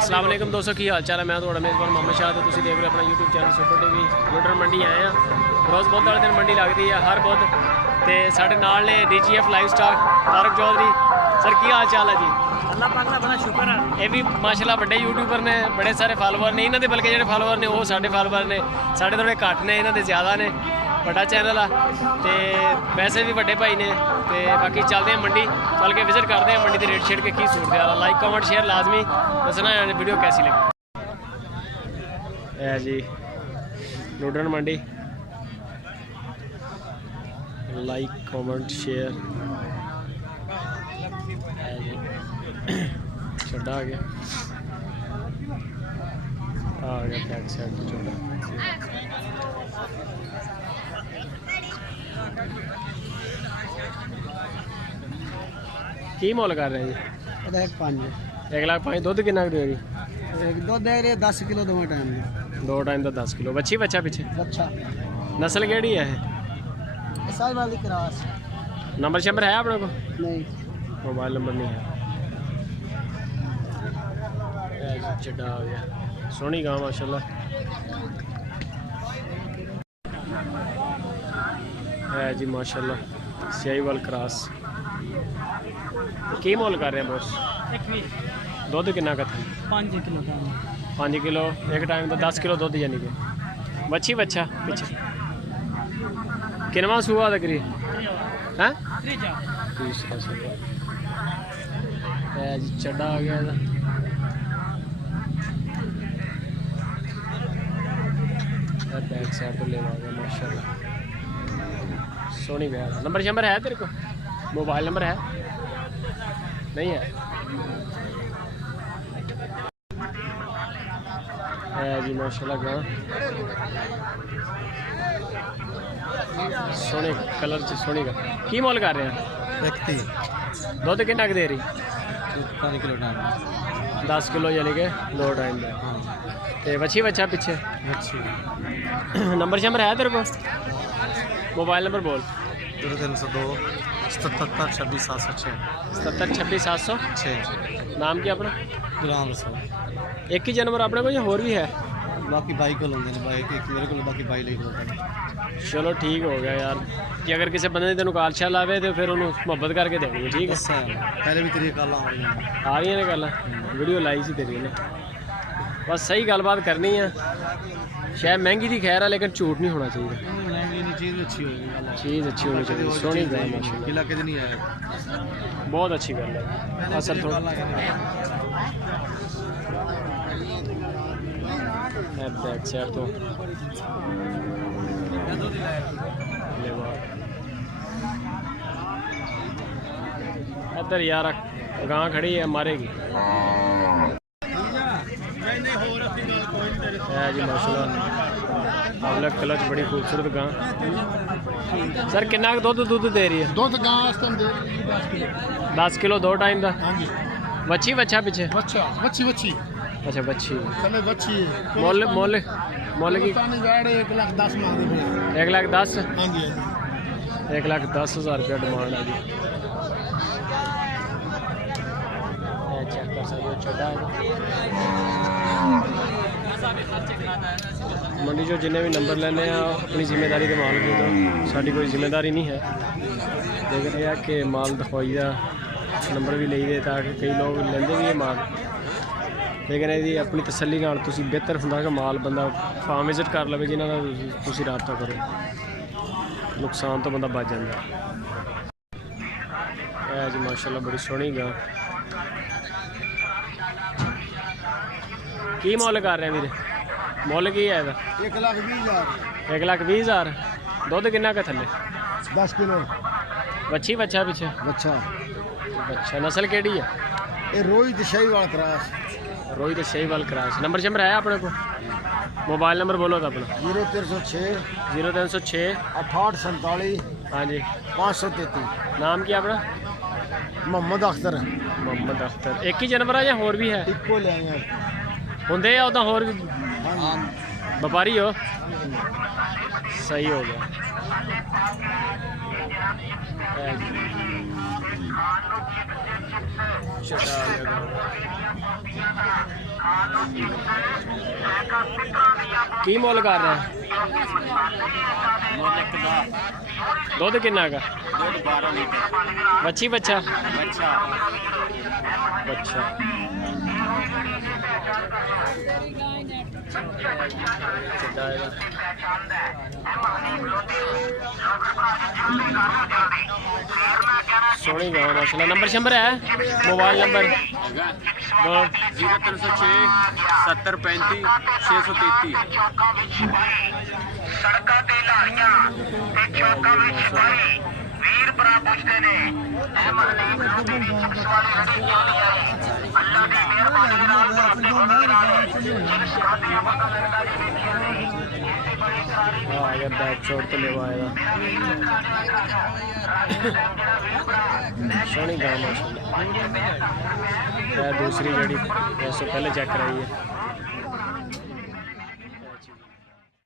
अस्सलाम वालेकुम दोस्तों की हाल चाल है। मैं थोड़ा मेज़बान मोहम्मद शाह तो तुम देख रहे हो अपना यूट्यूब चैनल सुपर टीवी। लुडर मंडी आए हैं, रोज़ बहुत वाले दिन मंडी लगती है हर बुध। तो साढ़े नाल ने DGF livestock Tarak Chaudhary sir की हाल चाल है जी? अल्लाह पाक दा बड़ा शुक्र है। ये भी माशाल्लाह बड़े यूट्यूबर ने, बड़े सारे फॉलोवर ने इन्होंने, बल्कि जो फॉलोवर ने वो साढ़े फॉलोवर ने साढ़े थोड़े घट ने, इन्होंने ज़्यादा ने। बड़ा चैनल आ तो वैसे भी बड़े भाई ने। तो बाकी चलते हैं मंडी, चल के विजिट करते हैं मंडी के रेट शेट के की सूट दिया। लाइक कमेंट शेयर लाजमी दसना वीडियो कैसी लगी है जी। लुडर मंडी लाइक कमेंट शेयर छोटा आ गया बैक साइड तो छोटा। की मोल कर रहे हैं जी? 1,05,000 दुध कितना दे रही? दुध दे रहे 10 किलो दो टाइम का 10 किलो। बच्ची बच्चा पीछे अच्छा नस्ल केड़ी है? साल वाली क्रॉस। नंबर शंबर है अपने को? नहीं, मोबाइल नंबर नहीं है। चढ़ा हो गया, सोहनी गाँव माशाल्लाह है जी माशाल्लाह। सियाईवाल क्रॉस की मोल कर रहे हैं बॉस? दुध कितना का था? 5 किलो का। 5 किलो एक टाइम का 10 किलो दुध यानी कि। बच्ची बच्चा पीछे किनवा सूआ तकरी हैं? तीसरा सूआ है जी। चढ़ा आ गया था बैक साइड तो ले आ गया माशाल्लाह। सोनी ब्याह। नंबर शंबर है तेरे को? मोबाइल नंबर है? नहीं है जी माशाल्लाह। गाँ सोने कलर से सोनी का की मोल कर रहे हैं? दुध कितना दे रही? 5 किलो टाइम 10 किलो यानी कि 2 टाइम का। तो बच्ची बच्चा पीछे नंबर शंबर है तेरे को? मोबाइल नंबर बोल। 0302 77 26 706 77 26 706। नाम क्या अपना? गुलाम रसूल। एक ही जानवर अपने को या होर भी है? बाकी बाई को होंगे ने, बाई एक मेरे को, बाकी बाई ले को। चलो ठीक हो गया यार कि अगर किसी बंदे ने तेन काल शाल आवे तो फिर उन्होंने मुहब्बत करके देनी है। ठीक है, पहले भी तेरी गल आ रही ने गल वीडियो लाई सी तेरी ने। बस सही गलबात करनी है। शायद महंगी थी खैर है, लेकिन झूठ नहीं होना चाहिए। चीज़ अच्छी होगी, चीज़ अच्छी होनी चाहिए। सोनी गाय माशाल्लाह नहीं आया, बहुत अच्छी गल है। असर थोड़ा बैक साइड तो इधर यार गां खड़ी है मारेगी है जी माशाल्लाह। अलग कलच बड़ी खूबसूरत गां। सर कितना दूध दे रही है? दुध गां 10 किलो 2 टाइम का। बच्ची बच्चा पीछे? बच्चा बच्ची बच्ची अच्छा बच्ची बच्ची मोल मोल मोल की 1,10,000 मांगते। 1,10,000? हाँ जी 1,10,000 रुपया डिमांड है जी। चेक कर सकते हो छोटा है। मंडी जो जिन्हें भी नंबर लेने अपनी जिम्मेदारी के माल की, तो साड़ी कोई जिम्मेदारी नहीं है। देख रहे हैं कि माल दिखवाई का नंबर भी ले दे, ताकि कई लोग लेंदे भी है माल, लेकिन यदि अपनी तसल्ली नाल तुसी बेहतर होंदा कि माल बंदा फार्म विजिट कर लवे जिन्हां नाल तुसी राबता करो, नुकसान तो बंदा बच जाता है जी माशाल्लाह। बड़ी सोहनी गां। की मोल कर रहे हैं वीरे? मोल की है? 1,20,000। 1,20,000। दुध कितना का थले? 10 किलो। बच्ची बच्चा पीछे? बच्चा बच्चा। नस्ल केड़ी है? ये Rohit Sahiwal cross. Rohit Sahiwal cross. Number शंबर है अपने को? मोबाइल नंबर बोलो तो अपना। 0306 0306 6847। हाँ जी 533। नाम क्या अपना? मोहम्मद अख्तर। मोहम्मद अख्तर। एक ही जानवर है या होर भी है? इको ले आए होंगे या उदा होर भी? व्यापारी हो? सही हो गया। ਕੀ ਮੁੱਲ ਕਰ ਰਿਹਾ ਦੁੱਧ ਕਿੰਨਾ ਹੈਗਾ दूध 12 लीटर ਬੱਚੀ ਬੱਚਾ अच्छा ਬੱਚਾ ਕਿੱਦਾਂ ਹੈਗਾ सोनी गाँव माशाल्लाह नंबर शंबर है मोबाइल नंबर 0306 70 35 633 ਸੜਕਾਂ ਤੇ ਲਾਰੀਆਂ ਤੇ ਚੌਕਾਂ ਵਿੱਚ ਭਾਈ ਵੀਰ ਭਰਾ ਪੁੱਛਦੇ ਨੇ ਇਹ ਮਹੱਲੇ ਦੇ ਵਿੱਚ ਸਵਾਲੀ ਰੜੀ ਕਿਉਂ ਨਹੀਂ ਆਈ ਅੱਲਾ ਦੀ ਮਿਹਰਬਾਨੀ ਨਾਲ ਤੁਹਾਡੇ ਬਣੇ ਰਹੇ ਜਿਸ ਖਾਤੇ ਆਪਾਂ ਲੜਕਾਰੀ ਵੇਖੀ ਨਹੀਂ ਇਸੇ ਬੜੀ ਸਾਰੀ हाँ आ गया बैक छोड़ तो लेवा आएगा सोनी गाँव माशाल्लाह दूसरी जड़ी वैसे पहले चेक कराई है